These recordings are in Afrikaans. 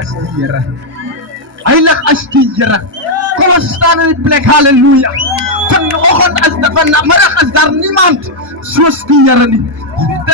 is die Here. Heilig is die Here. Kom ons staan in die plek, halleluja. Vanoggend is daar, vanmiddag is daar niemand soos die Here nie.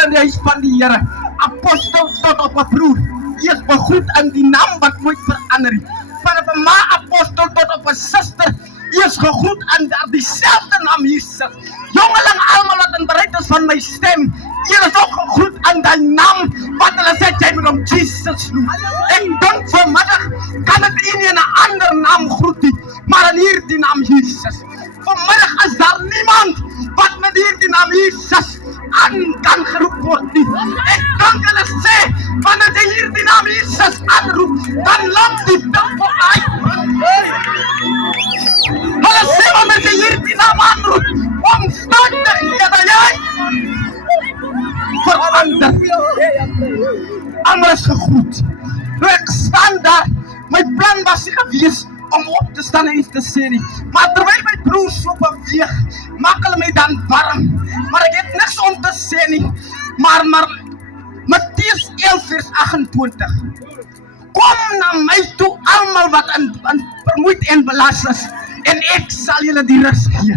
In die huis van die Here, apostel tot op 'n broer, eers begroet in die naam wat nooit verander nie. Van 'n ma apostel tot op 'n suster, eers gegroet in dieselfde naam Jesus. Jongeling almal wat in bereid is van my stem, hier is ook gegroet in die naam wat hulle sê jy moet hom Jesus noem. Ek dink vanmiddag kan ek nie in 'n ander naam groet nie, maar in hierdie naam Jesus. Vanmiddag is daar niemand wat met hierdie naam Jesus aan kan geroep word nie. Ek dink hulle sê, wanneer jy hierdie naam Jesus aanroep, dan land die duivel uit. Hulle sê, wanneer jy hierdie naam aanroep, omstandighede jy verander. Almal is gegroet. Nou ek staan daar, my plan was nie gewees om op te staan en iets te sê nie. Maar terwyl my broer so beweeg, maak hulle my dan warm. Maar ek het niks om te sê nie. Maar Matteus 11 vers 28. Kom na my toe almal wat vermoeid en belas is, en ek sal julle die rus gee.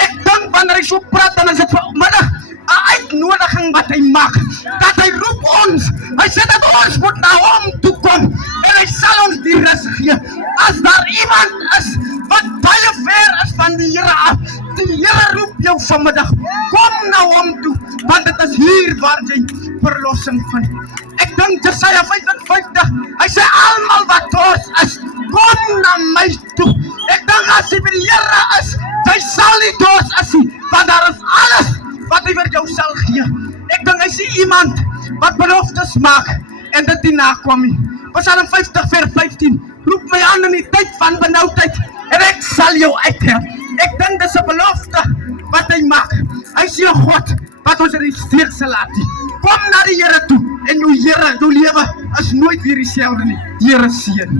Ek dink wanneer hy so praat, dan is dit vanmiddag 'n uitnodiging wat hy maak, dat hy roep ons. Hy sê dat ons moet na hom toe kom en hy sal ons die rus gee. As daar iemand is wat baie ver is van die Here af, die Here roep jou vanmiddag, kom na hom toe, want dit is hier waar jy verlossing vind. Ek dink Jesaja 55, hy sê almal wat dors is, kom na my toe. Ek dink as jy by die Here is, jy sal nie dors is nie, want daar is alles wat hy vir jou sal gee. Ek dink hy sê iemand wat beloftes maak en dit nie nakom nie. Psalm 50 vers 15, roep my aan in die tyd van benoudheid en ek sal jou uithelp. Ek dink dis 'n belofte wat hy maak. Hy sê God wat ons in die steek sal laat nie. Kom na die Here toe en jou lewe is nooit weer dieselfde nie. Die Here seën.